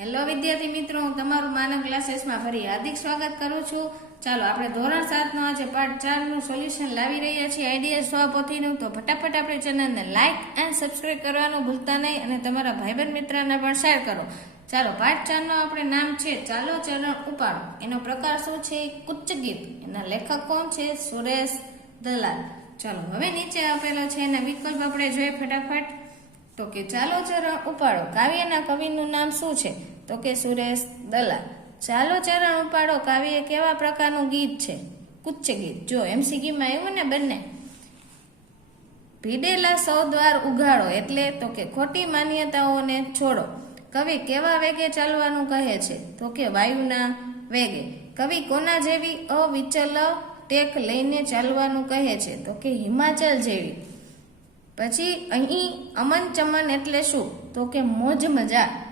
Hello વિદ્યાર્થી મિત્રો, હું તમારું માનવ ક્લાસીસમાં ફરી હાર્દિક સ્વાગત કરું છું. ચાલો, આપણે ધોરણ સાતનો આજે પાર્ટ ચારનું સોલ્યુશન લાવી રહ્યા છીએ. આઈડિયા સ્વ પોથીનું. તો ફટાફટ આપણે ચેનલને લાઇક એન્ડ સબસ્ક્રાઇબ કરવાનું ભૂલતા નહીં અને તમારા ભાઈબંધ મિત્રને પણ શેર કરો. ચાલો, પાઠ ચારનો આપણે નામ છે, ચાલો ચરણ ઉપાડો. એનો પ્રકાર શું છે? કુચ્ચ ગીત. એના લેખક કોણ છે? સુરેશ દલાલ. ચાલો, હવે નીચે આપેલો છે એના વિકલ્પ આપણે જોઈએ ફટાફટ. તો કે ચાલો ચરણ ઉપાડો. કાવ્યના કવિનું નામ શું છે? તો કે સુરેશ, દલાલ, ચાલો ચરણ ઉપાડો કાવ્ય કેવા પ્રકારનું ગીત છે? કુચ્ચ ગીત. જો એમસીક્યુમાં આવ્યું ને બંને? ભીડેલા સૌ દ્વાર ઉઘાડો એટલે તો કે ખોટી માન્યતાઓને છોડો. કવિ કેવા વેગે ચાલવાનું કહે છે? તો કે વાયુના વેગે. કવિ કોના જેવી અવિચલ ટેક લઈને ચાલવાનું કહે છે? તો કે હિમાચલ જેવી. પછી અહીં અમન ચમન એટલે શું? તો કે મોજ મજા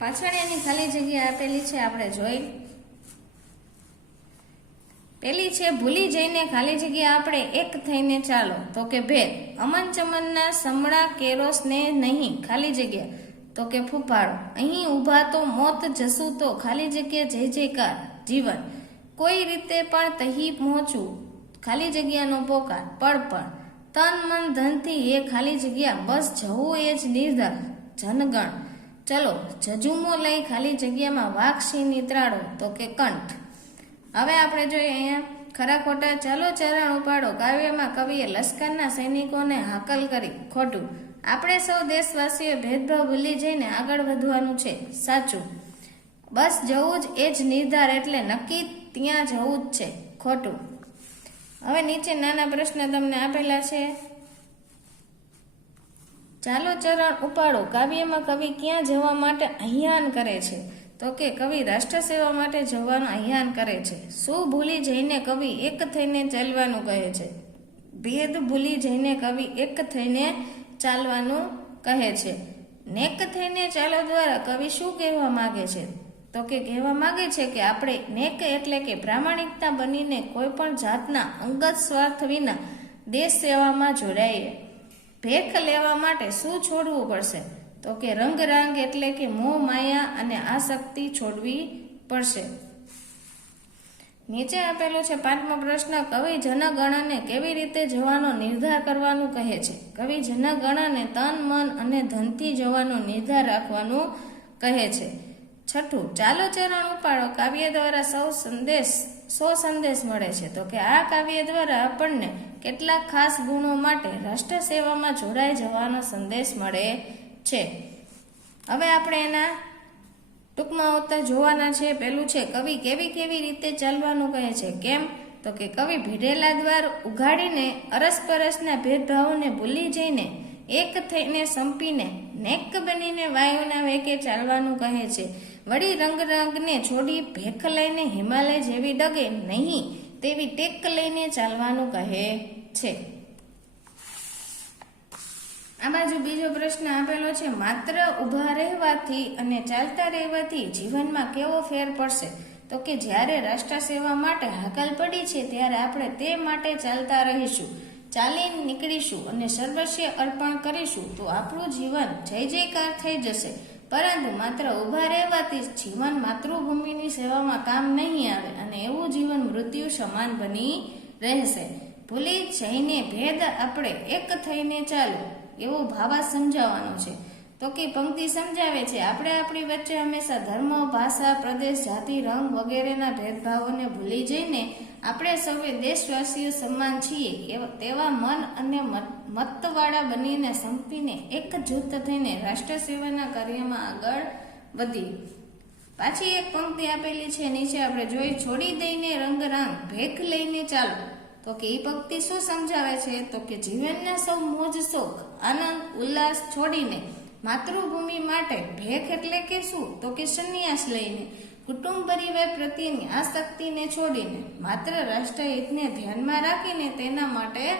પાછળ એની ખાલી જગ્યા આપેલી છે, આપણે જોઈ. પેલી છે, ભૂલી જઈને ખાલી જગ્યા આપણે એક થઈને ચાલો. તો કે ભેદ અમન ચમનના સમળા કેરોસને નહીં, ખાલી જગ્યા. તો કે ફૂફાળો અહીં ઊભા તો મોત જશું તો ખાલી જગ્યા જય જયકાર. જીવન. કોઈ રીતે પણ તહી પહોંચવું ખાલી જગ્યાનો પોકાર. પળ પળ. તન મન ધનથી એ ખાલી જગ્યા. બસ જવું એ જ નિર્ધાર જનગણ. ચલો, જજુમો લઈ ખાલી જગ્યામાં વાક્ષી નિત્રાળો, તો કે કંઠ. હવે આપણે જોઈએ અહીંયા, ખરા ખોટા, ચાલો ચરણ ઉપાડો. કાવ્યમાં કવિએ લશ્કરના સૈનિકોને હાકલ કરી ખોટું. આપણે સૌ દેશવાસીઓ ભેદભાવ ભૂલી જઈને આગળ વધવાનું છે. સાચું. બસ જવું જ, એ જ નિર્ધાર એટલે નક્કી ત્યાં જવું જ છે. ખોટું. હવે નીચે નાના પ્રશ્ન તમને આપેલા છે. ચાલો ચરણ ઉપાડો. કાવ્યમાં કવિ ક્યાં જવા માટે અહિયાન કરે છે? તો કે કવિ રાષ્ટ્ર સેવા માટે જવાનું અહિયાન કરે છે. શું ભૂલી જઈને કવિ એક થઈને ચાલવાનું કહે છે? ભેદ ભૂલી જઈને કવિ એક થઈને ચાલવાનું કહે છે. નેક થઈને ચાલો દ્વારા કવિ શું કહેવા માગે છે? તો કે કહેવા માંગે છે કે આપણે નેક એટલે કે પ્રામાણિકતા બનીને કોઈ પણ જાતના અંગત સ્વાર્થ વિના દેશ સેવામાં જોડાઈએ. ભેખ લેવા માટે શું છોડવું પડશે? તો કે રંગરાંગ એટલે કે મોહ, માયા અને આસક્તિ છોડવી પડશે. નીચે આપેલો છે, પાંચમો પ્રશ્ન, કવિ જનગણને કેવી રીતે જવાનો નિર્ધાર કરવાનું કહે છે? કવિ જનગણને તન, મન અને ધનથી જવાનો નિર્ધાર રાખવાનું કહે છે. છઠ્ઠું, ચાલો ચરણ ઉપાડો. કાવ્ય દ્વારા સૌ સંદેશ સો સંદેશ મળે છે. તો કે આ કાવ્ય દ્વારા આપણને કેટલાક ખાસ ગુણો માટે રાષ્ટ્ર સેવામાં જોડાઈ જવાનો સંદેશ મળે છે. હવે આપણે એના ટૂંકમાં ઉત્તર જોવાના છે. પેલું છે, કવિ કેવી કેવી રીતે ચાલવાનું કહે છે? કેમ? તો કે, કવિ ભીડેલા દ્વાર ઉઘાડીને અરસપરસના ભેદભાવોને ભૂલી જઈને એક થઈને સંપીને નેક બનીને વાયુના વેગે ચાલવાનું કહે છે. વળી રંગરંગને છોડી ભેખ લઈને હિમાલય જેવી ડગે નહીં તેવી ટેક લઈને ચાલવાનું કહે છે. આ બાજુ બીજો પ્રશ્ન આપેલો છે, માત્ર ઊભા રહેવાથી અને ચાલતા રહેવાથી જીવનમાં કેવો ફેર પડશે? તો કે જ્યારે રાષ્ટ્ર સેવા માટે હાકલ પડી છે, ત્યારે આપણે તે માટે ચાલતા રહીશું, ચાલીને નીકળીશું અને સર્વસ્વ અર્પણ કરીશું, તો આપણું જીવન જય જયકાર થઈ જશે. પરંતુ માત્ર ઊભા રહેવાથી જ જીવન માતૃભૂમિની સેવામાં કામ નહીં આવે અને એવું જીવન મૃત્યુ સમાન બની રહેશે. ભૂલી જઈને ભેદ આપણે એક થઈને ચાલો, એવો ભાવા સમજાવવાનો છે. તો કે પંક્તિ સમજાવે છે, આપણે આપણી વચ્ચે હંમેશા ધર્મ, ભાષા, પ્રદેશ, જાતિ, રંગ વગેરેના ભેદભાવોને ભૂલી જઈને આપણે સૌએ દેશવાસીઓ સમાન છીએ. તેવા મન અને મત- મતવાળા બનીને સંપીને એક જૂથ થઈને રાષ્ટ્ર સેવાના કાર્યમાં આગળ વધીએ. પાછી એક પંક્તિ આપેલી છે, નીચે આપણે જોઈ, છોડી દઈને રંગરાંગ, ભેખ લઈને ચાલો. તો કે એ પંક્તિ શું સમજાવે છે? તો કે જીવનના સૌ મોજ, શોખ, આનંદ, ઉલ્લાસ છોડીને માતૃભૂમિ માટે ભેખ એટલે કે શું? તો કે સંન્યાસ લઈને. કુટુંબ પરિવાર પ્રત્યેની આસક્તિને છોડીને માત્ર રાષ્ટ્રહિતને ધ્યાનમાં રાખીને તેના માટે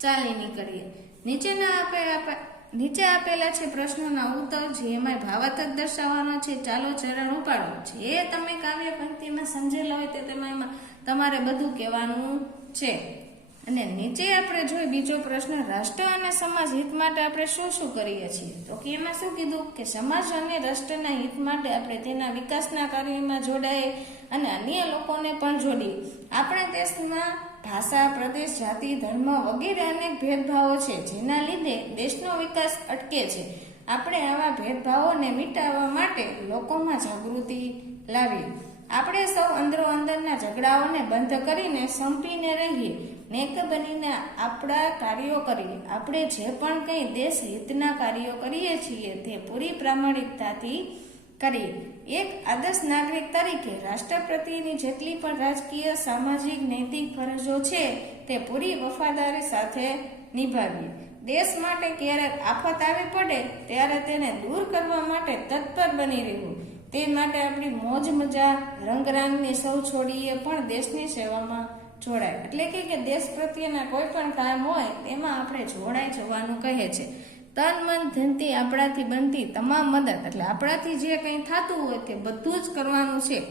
ચાલી નીકળીએ. નીચેના આપે આપે- નીચે આપેલા છે પ્રશ્નોના ઉત્તર જે એમાં ભાવાર્થ દર્શાવવાનો છે. ચાલો ચરણ ઉપાડો જે તમે કાવ્ય પંક્તિમાં સમજેલા હોય તે તેમાં એમાં તમારે બધું કહેવાનું છે. અને નીચે આપણે જોઈએ બીજો પ્રશ્ન, રાષ્ટ્ર અને સમાજ હિત માટે આપણે શું શું કરીએ છીએ? તો કે એમાં શું કીધું? કે સમાજ અને રાષ્ટ્રના હિત માટે આપણે તેના વિકાસના કાર્યોમાં જોડાઈએ અને અન્ય લોકોને પણ જોડીએ. આપણા દેશમાં ભાષા, પ્રદેશ, જાતિ, ધર્મ વગેરે અનેક ભેદભાવો છે, જેના લીધે દેશનો વિકાસ અટકે છે. આપણે આવા ભેદભાવોને મિટાવવા માટે લોકોમાં જાગૃતિ લાવીએ. આપણે સૌ અંદરો અંદરના ઝઘડાઓને બંધ કરીને સંપીને રહીએ, નેક બનીને આપણા કાર્યો કરીએ. આપણે જે પણ કંઈ દેશ હિતના કાર્યો કરીએ છીએ તે પૂરી પ્રામાણિકતાથી કરીએ. એક આદર્શ નાગરિક તરીકે રાષ્ટ્રપતિની જેટલી પણ રાજકીય, સામાજિક, નૈતિક ફરજો છે તે પૂરી વફાદારી સાથે નિભાવીએ. દેશ માટે ક્યારેક આફત આવી પડે, ત્યારે તેને દૂર કરવા માટે તત્પર બની રહેવું. તે માટે આપણી મોજ મજા રંગરાંગની સૌ છોડીએ પણ દેશની સેવામાં જોડાય. એટલે કે દેશ પ્રત્યેના કોઈ પણ કામ હોય, તેમાં આપણે જોડાઈ જવાનું કહે છે. તન, મન, ધનથી આપણાથી બનતી તમામ મદદ, એટલે આપણાથી જે કંઈ થતું હોય તે બધું જ કરવાનું છે.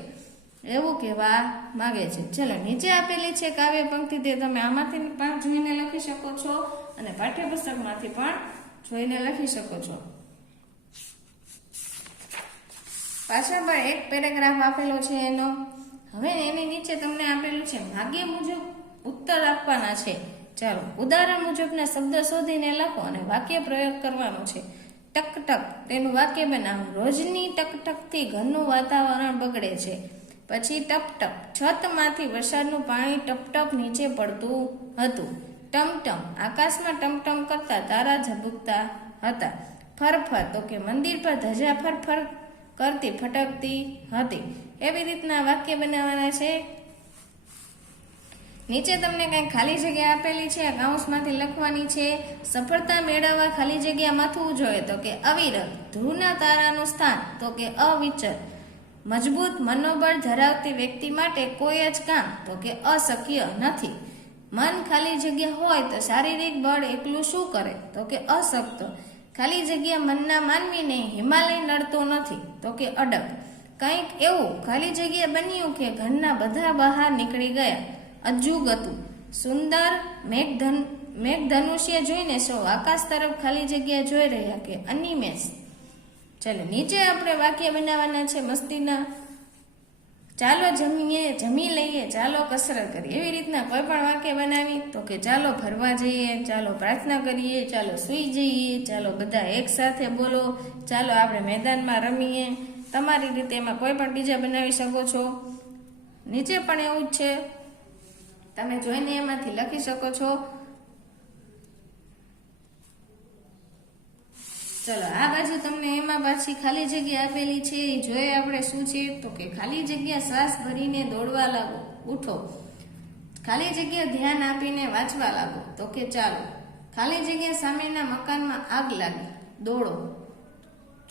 એવું કહેવા માગે છે. ચલો, નીચે આપેલી છે કાવ્ય પંક્તિ, તે તમે આમાંથી પણ જોઈને લખી શકો છો અને પાઠ્યપુસ્તકમાંથી પણ જોઈને લખી શકો છો. પાછળ પણ એક પેરેગ્રાફ આપેલો છે એનો. હવે એની નીચે તમને આપેલું છે માગે મુજબ ઉત્તર આપવાના છે. ચાલો, ઉદાહરણ મુજબના શબ્દ શોધીને લખો અને વાક્ય પ્રયોગ કરવાનો છે. ટક ટક, તેનું વાક્ય બનાવો. રોજની ટક ટકથી ઘરનું વાતાવરણ બગડે છે. પછી ટપ ટપ, છતમાંથી વરસાદનું પાણી ટપ ટપ નીચે પડતું હતું. ટમટમ આકાશમાં ટમટમ કરતા તારા ઝબુકતા હતા. ફરફર તો કે મંદિર પર ધજા ફરફર કરતી, ફટકતી હતી. એવી રીતના વાક્ય બનાવવાના છે. નીચે તમને કંઈક ખાલી જગ્યા આપેલી છે કાઉન્સમાંથી લખવાની છે, સફળતા મેળવવા ખાલી જગ્યા માથવું જોઈએ તો કે અવિરત ધ્રુવના તારાનું સ્થાન તો કે અવિચર મજબૂત મનોબળ ધરાવતી વ્યક્તિ માટે કોઈ જ કામ તો કે અશક્ય નથી. મન ખાલી જગ્યા હોય તો શારીરિક બળ એકલું શું કરે? તો કે અશક્ત. ખાલી જગ્યા મનના માનવીને હિમાલય નડતો નથી, તો કે અડગ. કંઈક એવું ખાલી જગ્યા બન્યું કે ઘરના બધા બહાર નીકળી ગયા. અજુગ હતું સુંદર મેઘધન, મેઘધનુષ્ય જોઈને સૌ આકાશ તરફ ખાલી જગ્યા જોઈ રહ્યા કે અનિમેષ. ચાલો નીચે આપણે વાક્ય બનાવવાના છે મસ્તીના ચાલો જમીએ, જમી લઈએ, ચાલો કસરત કરીએ. એવી રીતના કોઈ પણ વાક્ય બનાવી, તો કે ચાલો ફરવા જઈએ, ચાલો પ્રાર્થના કરીએ, ચાલો સૂઈ જઈએ, ચાલો બધા એક સાથે બોલો, ચાલો આપણે મેદાનમાં રમીએ. તમારી રીતે એમાં કોઈ પણ બીજા બનાવી શકો છો? નીચે પણ એવું જ છે. તમે જોઈને એમાંથી લખી શકો છો. ચલો, આ બાજુ તમને એમાં પાછી ખાલી જગ્યા આપેલી છે એ જોઈએ આપણે શું છે. તો કે ખાલી જગ્યા શ્વાસ ભરીને દોડવા લાગો, ઉઠો. ખાલી જગ્યા ધ્યાન આપીને વાંચવા લાગો. તો કે ચાલો, ખાલી જગ્યા સામેના મકાનમાં આગ લાગી. દોડો.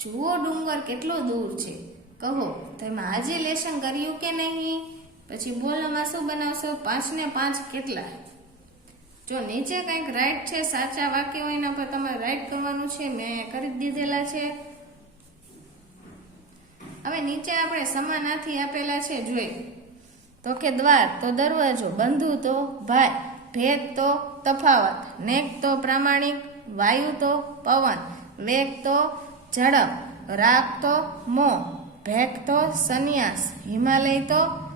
જુઓ ડુંગર કેટલો દૂર છે. કહો, તમે આજે લેશન કર્યું કે નહીં? પછી બોલોમાં શું બનાવશો? પાંચ ને પાંચ કેટલા? જો નીચે કંઈક રાઈટ છે, સાચા વાક્ય હોય એના પર તમારે રાઈટ કરવાનું છે. મેં કરી દીધેલા છે. હવે નીચે આપણે સમાનાથી આપેલા છે, જોઈ. તો કે દ્વાર, તો દરવાજો, બંધુ, તો ભાઈ. ભેદ, તો તફાવત. નેક, તો પ્રામાણિક. વાયુ, તો પવન. વેગ, તો ઝડપ. રાગ, તો મોહ. ભેક તો સંન્યાસ. હિમાલય, તો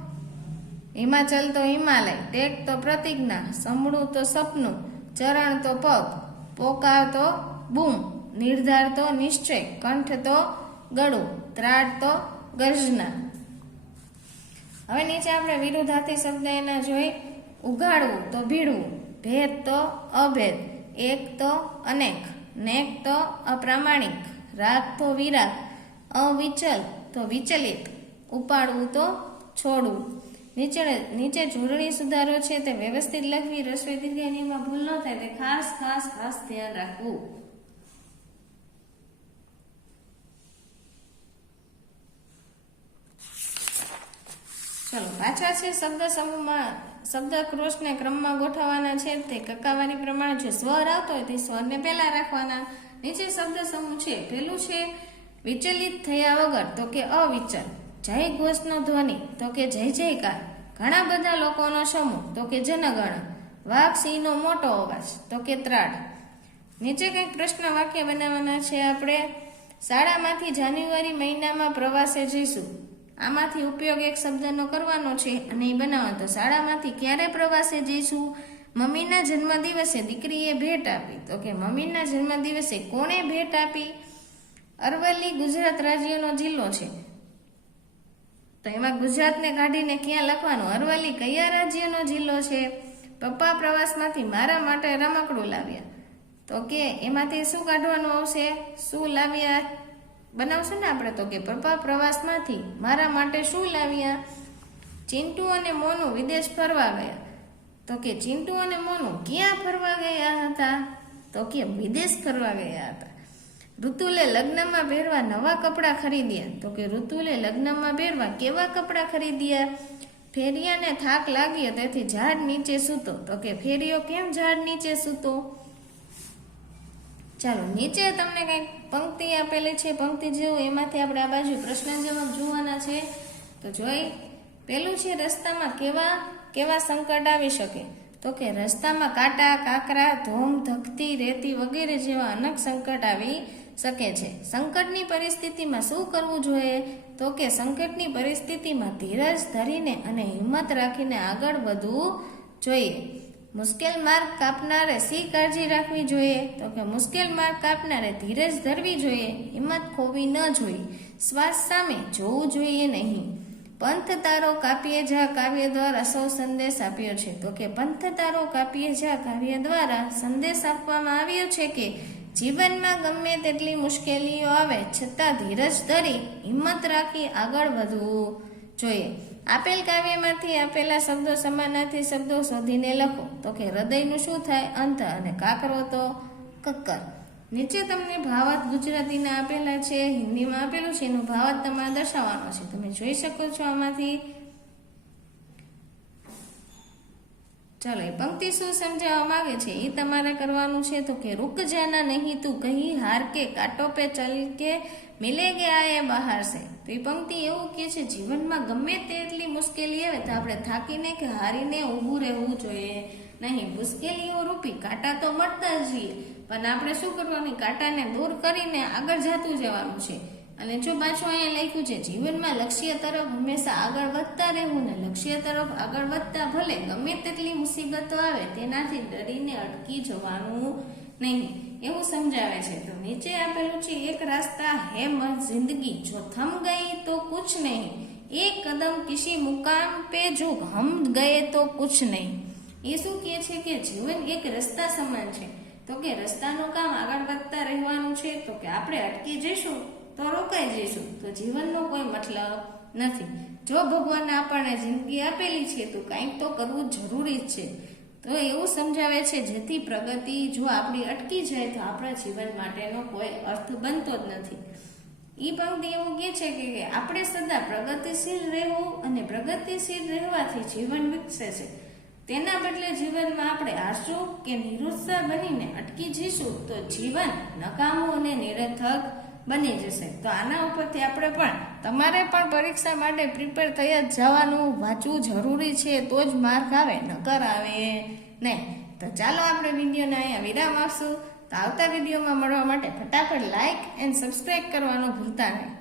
હિમાચલ તો હિમાલય, ટેક તો પ્રતિજ્ઞા, સમળું તો સપનું, ચરણ તો પગ, પોકાર તો બૂમ, નિર્ધાર તો નિશ્ચય, કંઠ તો ગળું, ત્રાડ તો ગર્જના. હવે નીચે આપણે વિરુદ્ધાર્થી શબ્દ એના જોઈ, ઉગાડવું તો ભીડવું, ભેદ તો અભેદ, એક તો અનેક, નેક તો અપ્રામાણિક, રાગ તો વિરાગ, અવિચલ તો વિચલિત, ઉપાડવું તો છોડવું. નીચે નીચે જોડણી સુધારો છે તે વ્યવસ્થિત લખવી રસોઈ દીર્ઘાનીમાં ભૂલ ન થાય તે ખાસ ખાસ ખાસ ધ્યાન રાખવું. ચલો, પાછા છે શબ્દ સમૂહમાં, શબ્દ ક્રોશને ક્રમમાં ગોઠવવાના છે તે કકાવાની પ્રમાણે જે સ્વર આવતો હોય તે સ્વરને પહેલા રાખવાના. નીચે શબ્દ સમૂહ છે, પેલું છે, વિચલિત થયા વગર તો કે અવિચલ. જય ઘોષનો ધ્વનિ, તો કે જય જયકાર. ઘણા બધા લોકોનો સમૂહ, તો કે જનગણ. વાઘ, સિંહનો મોટો અવાજ, તો કે ત્રાડ. નીચે કંઈક પ્રશ્ન વાક્ય બનાવવાના છે આપણે. શાળામાંથી જાન્યુઆરી મહિનામાં પ્રવાસે જઈશું. આમાંથી ઉપયોગ એક શબ્દનો કરવાનો છે અને એ બનાવવાનો. તો શાળામાંથી ક્યારે પ્રવાસે જઈશું? મમ્મીના જન્મદિવસે દીકરીએ ભેટ આપી. તો કે મમ્મીના જન્મદિવસે કોણે ભેટ આપી? અરવલ્લી, ગુજરાત રાજ્યનો જિલ્લો છે. તો એમાં ગુજરાતને કાઢીને ક્યાં લખવાનું? અરવલ્લી કયા રાજ્યનો જિલ્લો છે? પપ્પા પ્રવાસમાંથી મારા માટે રમકડું લાવ્યા. તો કે એમાંથી શું કાઢવાનું આવશે? શું લાવ્યા? બનાવશે ને આપણે તો કે પપ્પા પ્રવાસમાંથી મારા માટે શું લાવ્યા? ચિંટુ અને મોનું વિદેશ ફરવા ગયા. તો કે ચિંટુ અને મોનું ક્યાં ફરવા ગયા હતા? તો કે વિદેશ ફરવા ગયા હતા. ઋતુલે લગ્નમાં પહેરવા નવા કપડાં ખરીદ્યા. તો કે ઋતુલે લગ્નમાં પહેરવા કેવા કપડાં ખરીદ્યા? ફેરિયાને થાક લાગ્યો, તેથી ઝાડ નીચે સૂતો. તો કે ફેરિયો કેમ ઝાડ નીચે સૂતો? ચાલો, નીચે તમને કંઈક પંક્તિ આપેલી છે, પંક્તિ જેવું એમાંથી આપણે આ બાજુ પ્રશ્ન જવાબ જોવાના છે. તો જોઈ, પેલું છે, રસ્તામાં કેવા કેવા સંકટ આવી શકે? તો કે રસ્તામાં કાંટા, કાંકરા, ધોમ, ધકતી, રેતી વગેરે જેવા અનેક સંકટ આવી શકે છે. સંકટની પરિસ્થિતિમાં શું કરવું જોઈએ? તો કે સંકટની પરિસ્થિતિમાં ધીરજ ધરીને અને હિંમત રાખીને આગળ વધવું જોઈએ. મુશ્કેલ માર્ગ કાપનારે શી કાળજી રાખવી જોઈએ? તો કે મુશ્કેલ માર્ગ કાપનારે ધીરજ ધરવી જોઈએ. હિંમત ખોવી ન જોઈએ. શ્વાસ સામે જોવું જોઈએ નહીં. પંથ તારો કાપીએ જા કાવ્ય દ્વારા સૌ સંદેશ આપ્યો છે. તો કે પંથ તારો કાપીએ જા કાવ્ય દ્વારા સંદેશ આપવામાં આવ્યો છે કે જીવનમાં ગમે તેટલી મુશ્કેલીઓ આવે, છતાં ધીરજ ધરી હિંમત રાખી આગળ વધવું જોઈએ. આપેલ કાવ્યમાંથી આપેલા શબ્દો સમાનાર્થી શબ્દો શોધીને લખો. તો કે હૃદયનું શું થાય? અંત અને કાકરો તો કક્કર. નીચે તમને ભાવાત ગુજરાતીના આપેલા છે, હિન્દીમાં આપેલું છે, એનું ભાવાત તમારે દર્શાવવાનો છે. તમે જોઈ શકો છો આમાંથી ચાલો, એ પંક્તિ શું સમજાવવા આવે છે? એ તમારે કરવાનું છે તો કે રૂક જાના નહીં તું કહી હાર કે કાંટો પે ચલ કે મિલે ગયા એ બહાર છે તો એ પંક્તિ એવું કે છે, જીવનમાં ગમે તેટલી મુશ્કેલી આવે તો આપણે થાકીને કે હારીને ઊભું રહેવું જોઈએ. નહીં, મુશ્કેલીઓ રૂપી કાંટા તો મળતા જ જોઈએ પણ આપણે શું કરવાનું? કાંટાને દૂર કરીને આગળ જતું જવાનું છે. અને જો પાછું અહીંયા લખ્યું છે, જીવનમાં લક્ષ્ય તરફ હંમેશા આગળ વધતા રહેવું ને લક્ષ્ય તરફ આગળ વધતા ભલે ગમે તેટલી મુસીબતો આવે, તેનાથી ડરીને અટકી જવાનું નહીં. એવું સમજાવે છે. તો નીચે આપેલું છે, એક રાસ્તા હે મન જિંદગી, જો થમ ગઈ તો કુછ નહીં. એક કદમ કિસી મુકામ પે જો હમ ગયે તો કુછ નહીં. એ શું કહે છે કે જીવન એક રસ્તા સમાન છે. તો કે રસ્તાનું કામ આગળ વધતા રહેવાનું છે, તો કે આપણે અટકી જઈશું? તો રોકાઈ જઈશું. તો જીવનનો કોઈ મતલબ નથી. જો ભગવાને આપણને જિંદગી આપેલી છે, તો કંઈક તો કરવું જરૂરી જ છે. તો એવું સમજાવે છે, જેથી પ્રગતિ જો આપણી અટકી જાય, તો આપણા જીવન માટેનો કોઈ અર્થ બનતો જ નથી. એ પંક્તિ એવું કહે છે કે આપણે સદા પ્રગતિશીલ રહેવું અને પ્રગતિશીલ રહેવાથી જીવન વિકસે છે. તેના બદલે જીવનમાં આપણે આળસુ કે નિરુત્સાહ બનીને અટકી જઈશું, તો જીવન નકામું અને નિરર્થક બની જશે. તો આના ઉપરથી આપણે પણ તમારે પણ પરીક્ષા માટે પ્રિપેર થઈ જ જવાનું. વાંચવું જરૂરી છે, તો જ માર્ક આવે, નકર આવે નહીં તો ચાલો આપણે વિડીયોને અહીંયા વિરામ આપશું. તો આવતા વિડીયોમાં મળવા માટે ફટાફટ લાઇક એન્ડ સબસ્ક્રાઈબ કરવાનું ભૂલતા નહીં.